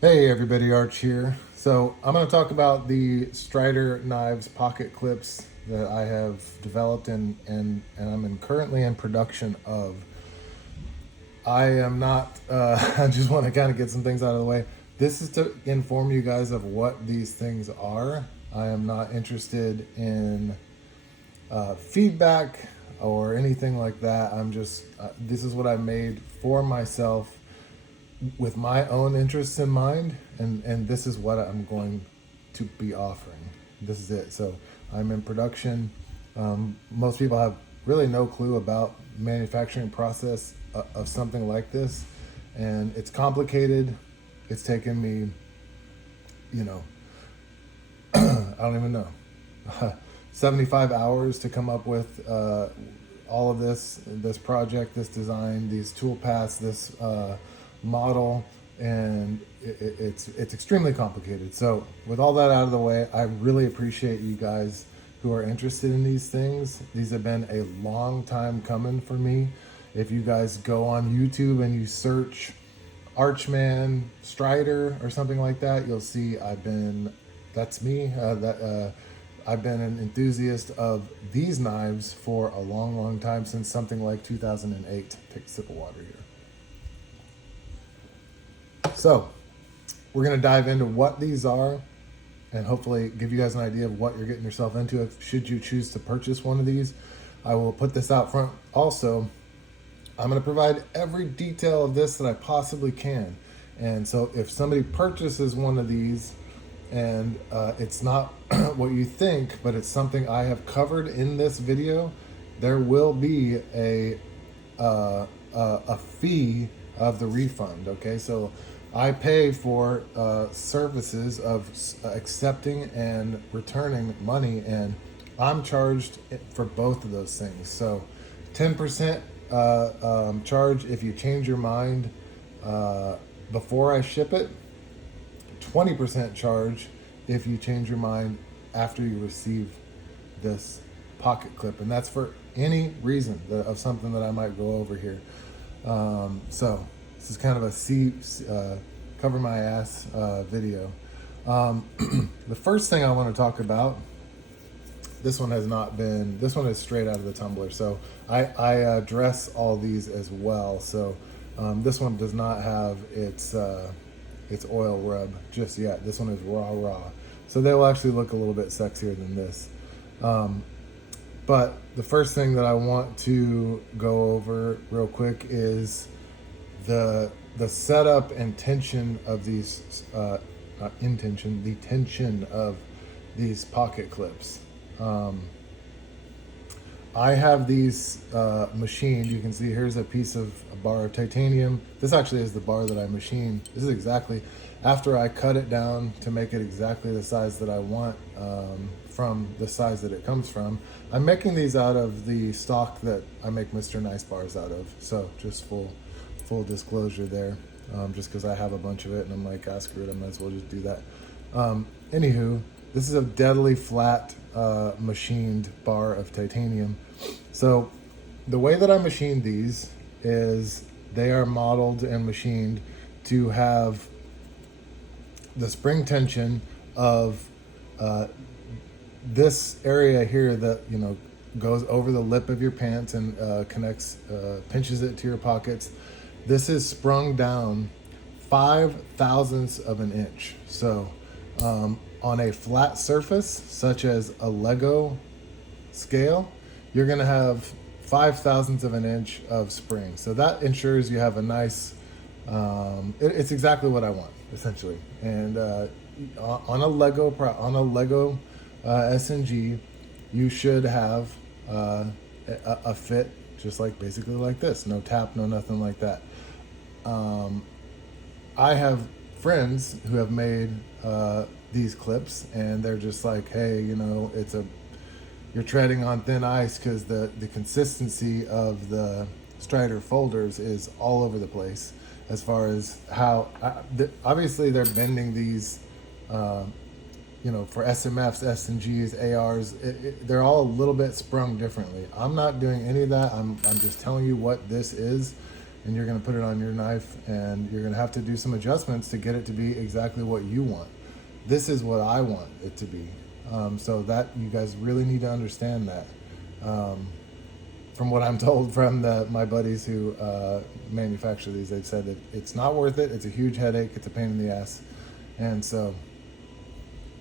Hey everybody, Arch here. So I'm going to talk about the Strider knives pocket clips that I have developed and I'm currently in production of. I am not, I just want to kind of get some things out of the way. This is to inform you guys of what these things are. I am not interested in feedback or anything like that. This is what I made for myself with my own interests in mind, and this is what I'm going to be offering. This is it. So I'm in production. Most people have really no clue about manufacturing process of something like this, and it's complicated. It's taken me, you know, I don't even know, 75 hours to come up with all of this project, this design, these tool paths, this model, and it's extremely complicated. So with all that out of the way, I really appreciate you guys who are interested in these things. These have been a long time coming for me. If you guys go on YouTube and you search Archman Strider or something like that, you'll see that's me. I've been an enthusiast of these knives for a long time, since something like 2008. Take a sip of water here. So we're going to dive into what these are and hopefully give you guys an idea of what you're getting yourself into if should you choose to purchase one of these. I will put this out front also. I'm going to provide every detail of this that I possibly can. And so if somebody purchases one of these and it's not what you think, but it's something I have covered in this video, there will be a fee of the refund. Okay, so I pay for services of accepting and returning money, and I'm charged for both of those things. So 10% charge if you change your mind before I ship it, 20% charge if you change your mind after you receive this pocket clip, and that's for any reason of something that I might go over here. So this is kind of a cover my ass video. The first thing I want to talk about, this one is straight out of the tumbler. So I dress all these as well. So this one does not have its oil rub just yet. This one is raw. So they will actually look a little bit sexier than this. But the first thing that I want to go over real quick is the setup and tension of these, the tension of these pocket clips. I have these machined. You can see here's a piece of a bar of titanium. This actually is the bar that I machined. This is exactly after I cut it down to make it exactly the size that I want, from the size that it comes from. I'm making these out of the stock that I make Mr. Nice bars out of. So just full disclosure there, just because I have a bunch of it and I'm like, ah, screw it, I might as well just do that. Anywho, this is a deadly flat machined bar of titanium. So the way that I machined these is they are modeled and machined to have the spring tension of this area here that, goes over the lip of your pants and pinches it to your pockets. This is sprung down 5/1000ths of an inch. So on a flat surface, such as a Lego scale, you're gonna have 5/1000ths of an inch of spring. So that ensures you have a nice, it's exactly what I want, essentially. And on a Lego SNG, you should have a fit just like basically like this. No tap, no nothing like that. I have friends who have made these clips, and they're just like, hey, you're treading on thin ice because the consistency of the Strider folders is all over the place as far as how obviously they're bending these for SMFs, SNGs, ARs. They're all a little bit sprung differently. I'm not doing any of that. I'm just telling you what this is. and you're going to put it on your knife, and you're going to have to do some adjustments to get it to be exactly what you want. This is what I want it to be. So that you guys really need to understand that. From what I'm told from my buddies who manufacture these, they've said that it's not worth it. It's a huge headache. It's a pain in the ass. And so,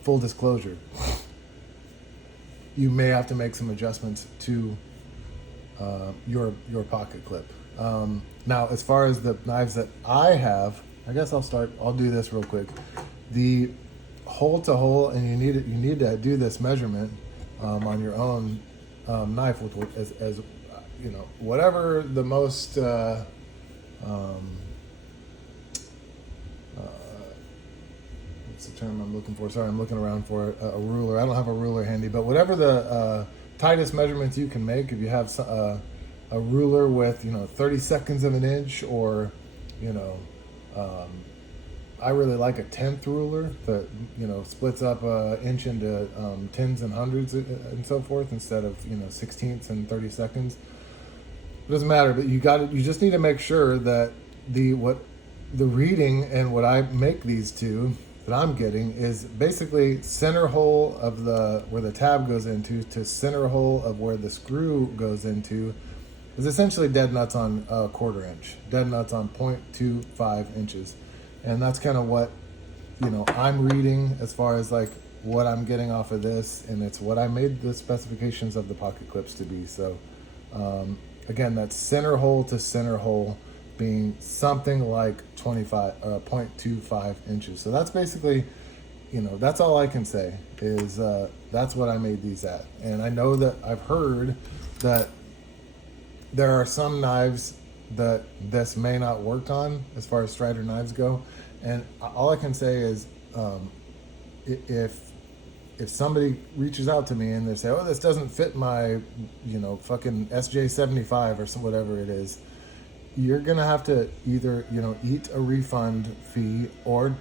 full disclosure, you may have to make some adjustments to your pocket clip. Now, as far as the knives that I have, I guess I'll do this real quick. The hole to hole, and you need to do this measurement on your own knife with as you know, whatever the most what's the term I'm looking for? Sorry, I'm looking around for a ruler. I don't have a ruler handy, but whatever the tightest measurements you can make. If you have a ruler with 30 seconds of an inch, or I really like a 10th ruler that splits up an inch into tens and hundreds and so forth, instead of 16ths and 30 seconds. It doesn't matter, but you just need to make sure that the reading and what I make these to, that I'm getting, is basically center hole of where the tab goes into to center hole of where the screw goes into, is essentially dead nuts on a 1/4 inch, dead nuts on 0.25 inches. And that's kind of what I'm reading as far as like what I'm getting off of this, and it's what I made the specifications of the pocket clips to be. So again, that's center hole to center hole being something like 0.25 inches. So that's basically, that's all I can say is that's what I made these at. And I know that I've heard that there are some knives that this may not work on as far as Strider knives go. And all I can say is if somebody reaches out to me and they say, oh, this doesn't fit my, fucking SJ75 or whatever it is, you're going to have to either, eat a refund fee or,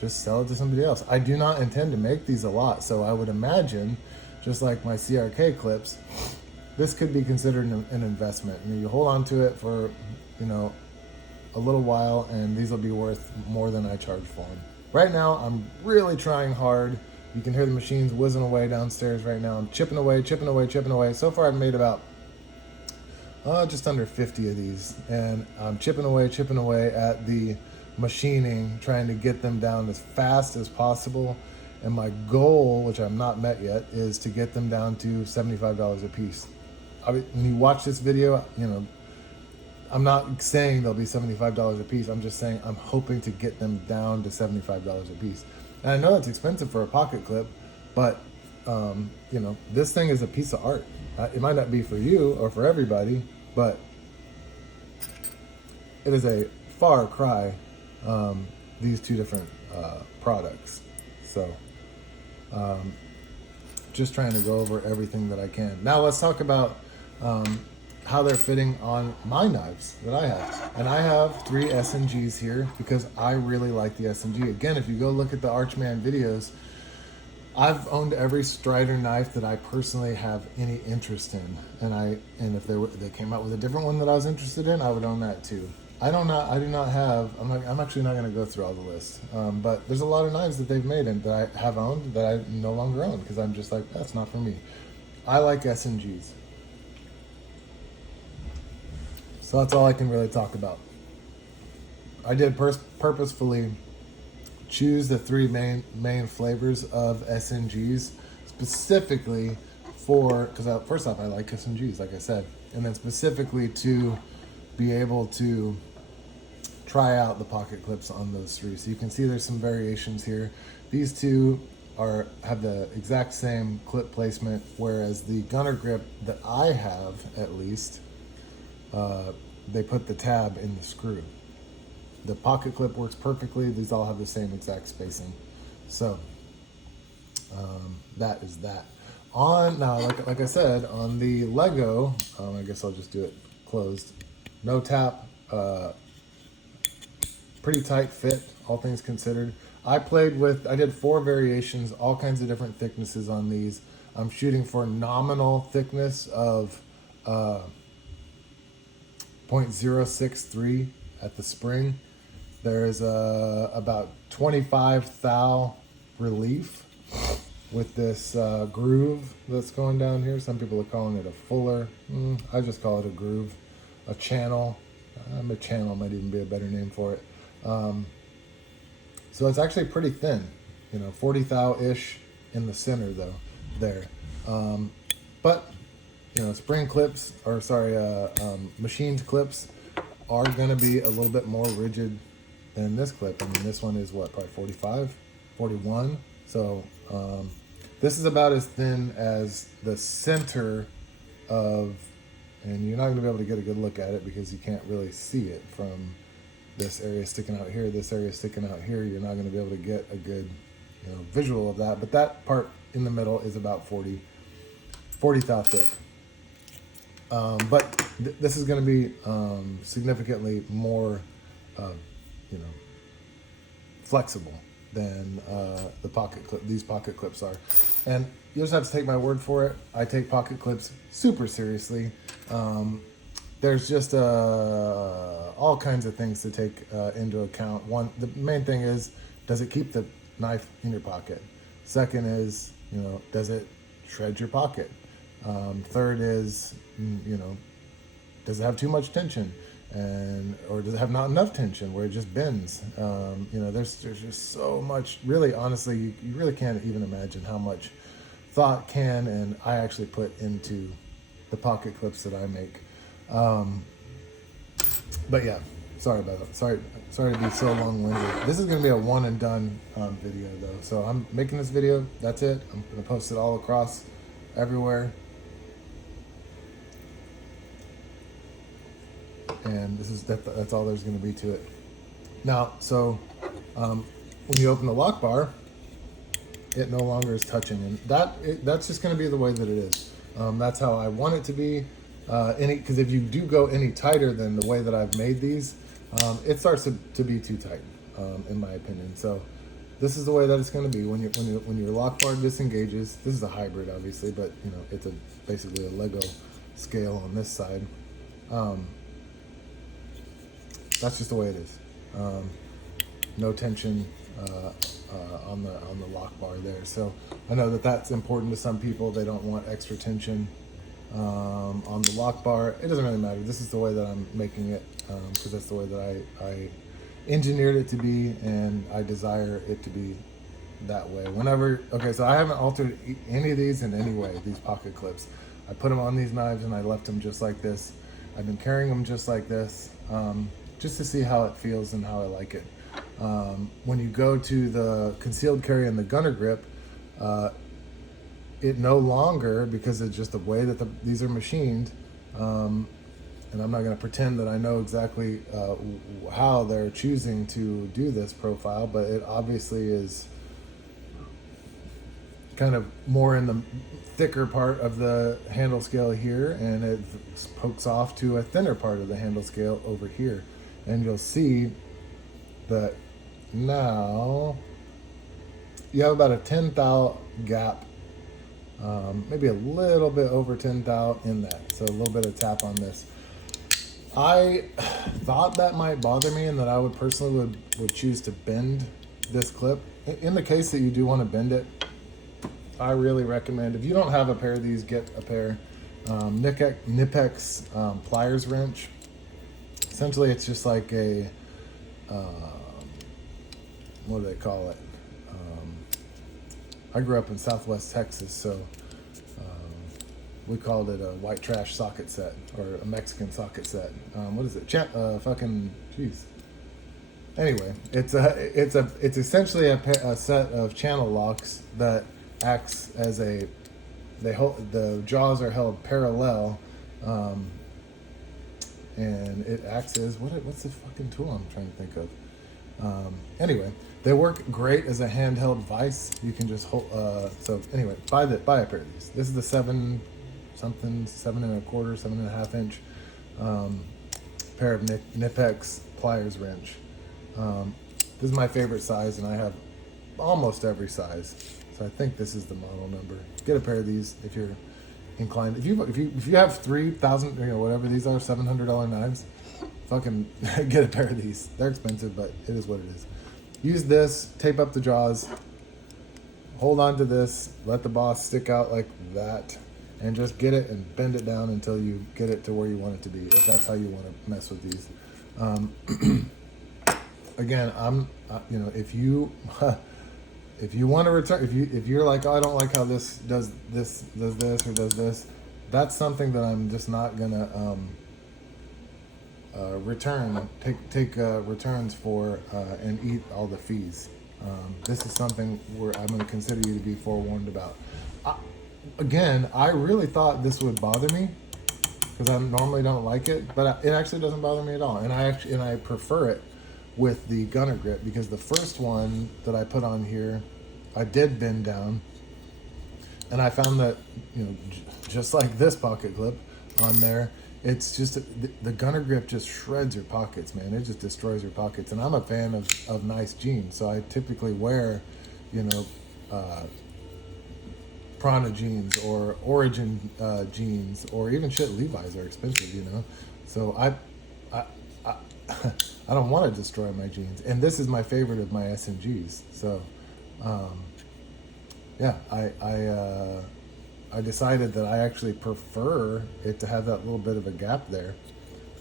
just sell it to somebody else. I do not intend to make these a lot. So I would imagine, just like my CRK clips, this could be considered an investment. You hold on to it for, a little while, and these will be worth more than I charge for them. Right now, I'm really trying hard. You can hear the machines whizzing away downstairs right now. I'm chipping away. So far, I've made about just under 50 of these, and I'm chipping away at the machining, trying to get them down as fast as possible. And my goal, which I've not met yet, is to get them down to $75 a piece. When you watch this video, I'm not saying they'll be $75 a piece. I'm just saying I'm hoping to get them down to $75 a piece. And I know it's expensive for a pocket clip, but this thing is a piece of art. It might not be for you or for everybody, but it is a far cry, these two different products. So just trying to go over everything that I can. Now let's talk about how they're fitting on my knives that I have. And I have 3 SNGs here because I really like the SNG. Again, if you go look at the Archman videos, I've owned every Strider knife that I personally have any interest in. And if they came out with a different one that I was interested in, I would own that too. I'm actually not going to go through all the list. But there's a lot of knives that they've made and that I have owned that I no longer own because I'm just like, that's not for me. I like SNGs. So that's all I can really talk about. I did purposefully choose the 3 main flavors of SNGs specifically because first off, I like SNGs, like I said, and then specifically to be able to try out the pocket clips on those 3. So you can see there's some variations here. These 2 have the exact same clip placement, whereas the gunner grip that I have, at least, they put the tab in the screw. The pocket clip works perfectly. These all have the same exact spacing. So that is that. Now, like I said, on the Lego, I guess I'll just do it closed. No tap, pretty tight fit, all things considered. I did 4 variations, all kinds of different thicknesses on these. I'm shooting for nominal thickness of .063 at the spring. There's about 25 thou relief with this groove that's going down here. Some people are calling it a fuller. I just call it a groove, a channel. A channel might even be a better name for it. So it's actually pretty thin, 40 thou-ish in the center though, there. But, spring clips, machined clips are gonna be a little bit more rigid than this clip. I mean, this one is what, probably 45, 41. So this is about as thin as the center of, and you're not gonna be able to get a good look at it because you can't really see it from this area sticking out here, this area sticking out here. You're not gonna be able to get a good visual of that, but that part in the middle is about 40 thou thick. But this is going to be significantly more, flexible than these pocket clips are. And you just have to take my word for it. I take pocket clips super seriously. There's just all kinds of things to take into account. One, the main thing is, does it keep the knife in your pocket? Second is, does it shred your pocket? Third is, does it have too much tension, or does it have not enough tension where it just bends? There's just so much. Really, honestly, you really can't even imagine how much thought and I actually put into the pocket clips that I make. But yeah, sorry about that. Sorry to be so long-winded. This is going to be a one and done video though. So I'm making this video. That's it. I'm going to post it all across everywhere. And that's all there's going to be to it. Now, so when you open the lock bar, it no longer is touching, and that's just going to be the way that it is. That's how I want it to be. Because if you do go any tighter than the way that I've made these, it starts to be too tight, in my opinion. So this is the way that it's going to be when your lock bar disengages. This is a hybrid, obviously, but it's basically a Lego scale on this side. That's just the way it is. No tension on the lock bar there. So I know that's important to some people. They don't want extra tension on the lock bar. It doesn't really matter. This is the way that I'm making it because that's the way that I engineered it to be, and I desire it to be that way. So I haven't altered any of these in any way, these pocket clips. I put them on these knives and I left them just like this. I've been carrying them just like this, just to see how it feels and how I like it. When you go to the concealed carry and the gunner grip, it no longer, because it's just the way that these are machined, and I'm not going to pretend that I know exactly how they're choosing to do this profile, but it obviously is kind of more in the thicker part of the handle scale here, and it pokes off to a thinner part of the handle scale over here. And you'll see that now you have about a 10 thou gap, maybe a little bit over 10 thou in that. So a little bit of tap on this. I thought that might bother me, and that I would personally would choose to bend this clip. In the case that you do want to bend it, I really recommend, if you don't have a pair of these, get a pair. Knipex pliers wrench. Essentially, it's just like a, what do they call it? I grew up in Southwest Texas, so we called it a white trash socket set, or a Mexican socket set. What is it? Jeez. Anyway, it's essentially a set of channel locks that acts as the jaws are held parallel, and it acts as what's the fucking tool I'm trying to think of? Anyway, they work great as a handheld vise. You can just hold. So anyway, buy a pair of these. This is the 7 and a quarter, 7.5 inch pair of Knipex pliers wrench. This is my favorite size, and I have almost every size. So I think this is the model number. Get a pair of these if you're inclined. If you have 3,000, whatever these are, $700 knives, fucking get a pair of these. They're expensive, but it is what it is. Use this, tape up the jaws, hold on to this, let the boss stick out like that, and just get it and bend it down until you get it to where you want it to be, if that's how you want to mess with these. Again, if you if you want to return, if you're like, oh, I don't like how this does this or does this, that's something that I'm just not gonna take returns for and eat all the fees. This is something where I'm going to consider you to be forewarned about. Again, I really thought this would bother me because I normally don't like it, but it actually doesn't bother me at all, and I prefer it with the gunner grip, because the first one that I put on here, I did bend down, and I found that, just like this pocket clip on there, it's just the gunner grip just shreds your pockets, man. It just destroys your pockets. And I'm a fan of nice jeans, so I typically wear, Prana jeans or Origin jeans, or even shit, Levi's are expensive, So I I don't want to destroy my jeans, and this is my favorite of my SMGs. So, yeah, I decided that I actually prefer it to have that little bit of a gap there,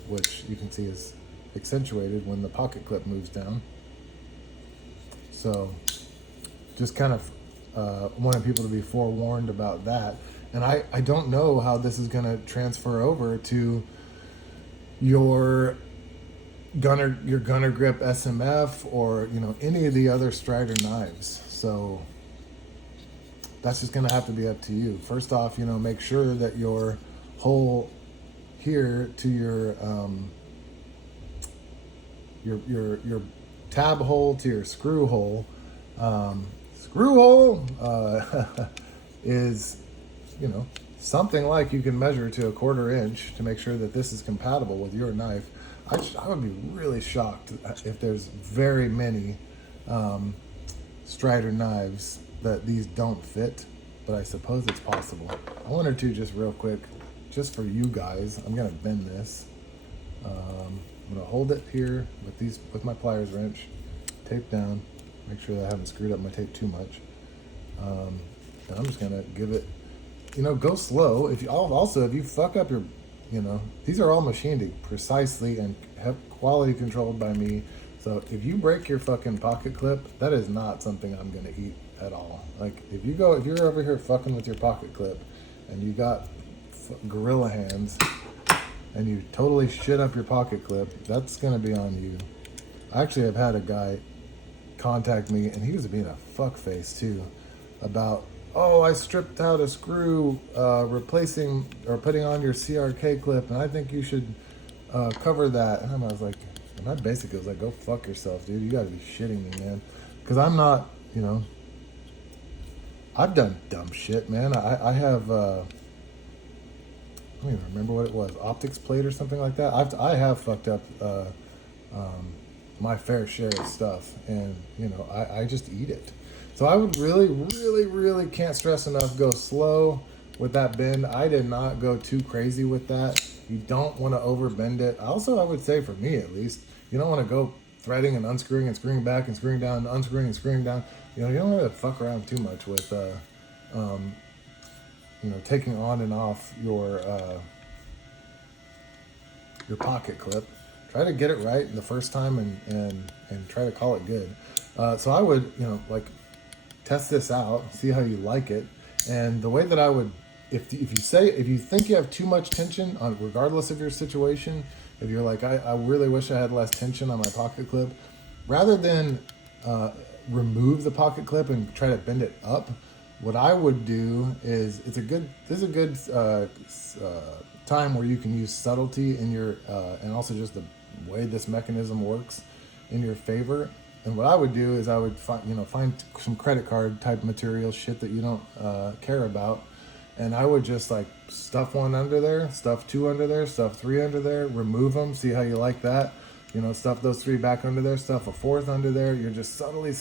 which you can see is accentuated when the pocket clip moves down. So, just kind of wanted people to be forewarned about that. And I don't know how this is going to transfer over to your gunner grip SMF, or any of the other Strider knives. So that's just going to have to be up to you. First off, make sure that your hole here to your tab hole to your screw hole is something like, you can measure to a 1/4 inch to make sure that this is compatible with your knife. I would be really shocked if there's very many Strider knives that these don't fit, but I suppose it's possible. I wanted to just real quick, just for you guys, I'm gonna bend this. I'm gonna hold it here with my pliers wrench, tape down, make sure that I haven't screwed up my tape too much. And I'm just gonna give it, go slow. If you fuck up your, these are all machined precisely and have quality controlled by me. So if you break your fucking pocket clip, that is not something I'm gonna eat at all. Like, if you're over here fucking with your pocket clip and you got gorilla hands and you totally shit up your pocket clip, that's gonna be on you. I actually have had a guy contact me, and he was being a fuckface too, about, oh, I stripped out a screw replacing or putting on your CRK clip, and I think you should cover that. And I was like, and I basically was like, go fuck yourself, dude. You gotta be shitting me, man. Because I'm not, I've done dumb shit, man. I have, I don't even remember what it was, optics plate or something like that. I have fucked up my fair share of stuff, and I just eat it. So I would really can't stress enough, go slow with that bend. I did not go too crazy with that. You don't want to overbend it. Also, I would say, for me at least, you don't want to go threading and unscrewing and screwing back and screwing down and unscrewing and screwing down. You don't want to fuck around too much with taking on and off your pocket clip. Try to get it right the first time and try to call it good. So I would, test this out, see how you like it. And the way that I would, if you think you have too much tension, regardless of your situation, if you're like, I really wish I had less tension on my pocket clip, rather than remove the pocket clip and try to bend it up, what I would do is, this is a good time where you can use subtlety in your, and also just the way this mechanism works in your favor. And what I would do is I would find some credit card type material, shit that you don't care about, and I would just like stuff one under there, stuff two under there, stuff three under there, remove them, see how you like that. Stuff those three back under there, stuff a fourth under there. You're just subtly,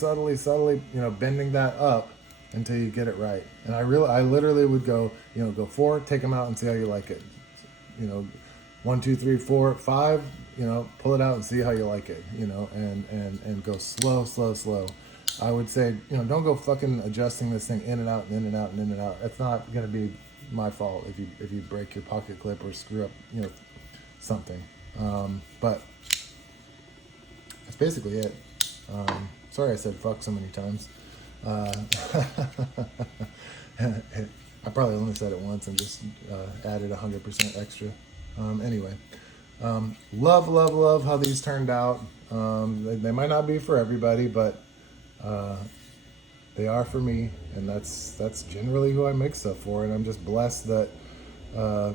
bending that up until you get it right. And I literally would go, go 4, take them out and see how you like it. 1, 2, 3, 4, 5. you know, pull it out and see how you like it, you know, and go slow, slow, slow. I would say, you know, don't go fucking adjusting this thing in and out and in and out and in and out. It's not gonna be my fault if you break your pocket clip or screw up, you know, something. But that's basically it. Sorry I said fuck so many times. I probably only said it once and just added 100% extra. Anyway, love how these turned out. They might not be for everybody, but they are for me, and that's generally who I make stuff for. And I'm just blessed that I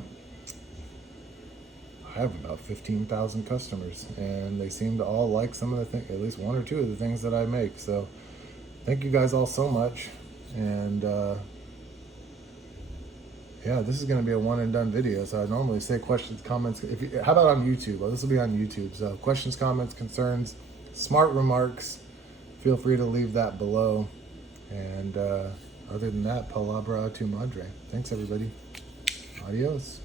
have about 15,000 customers, and they seem to all like some of the things, at least one or two of the things that I make. So thank you guys all so much. And yeah, this is going to be a one and done video. So I normally say questions, comments. How about on YouTube? Well, this will be on YouTube. So questions, comments, concerns, smart remarks, feel free to leave that below. And other than that, palabra tu madre. Thanks, everybody. Adios.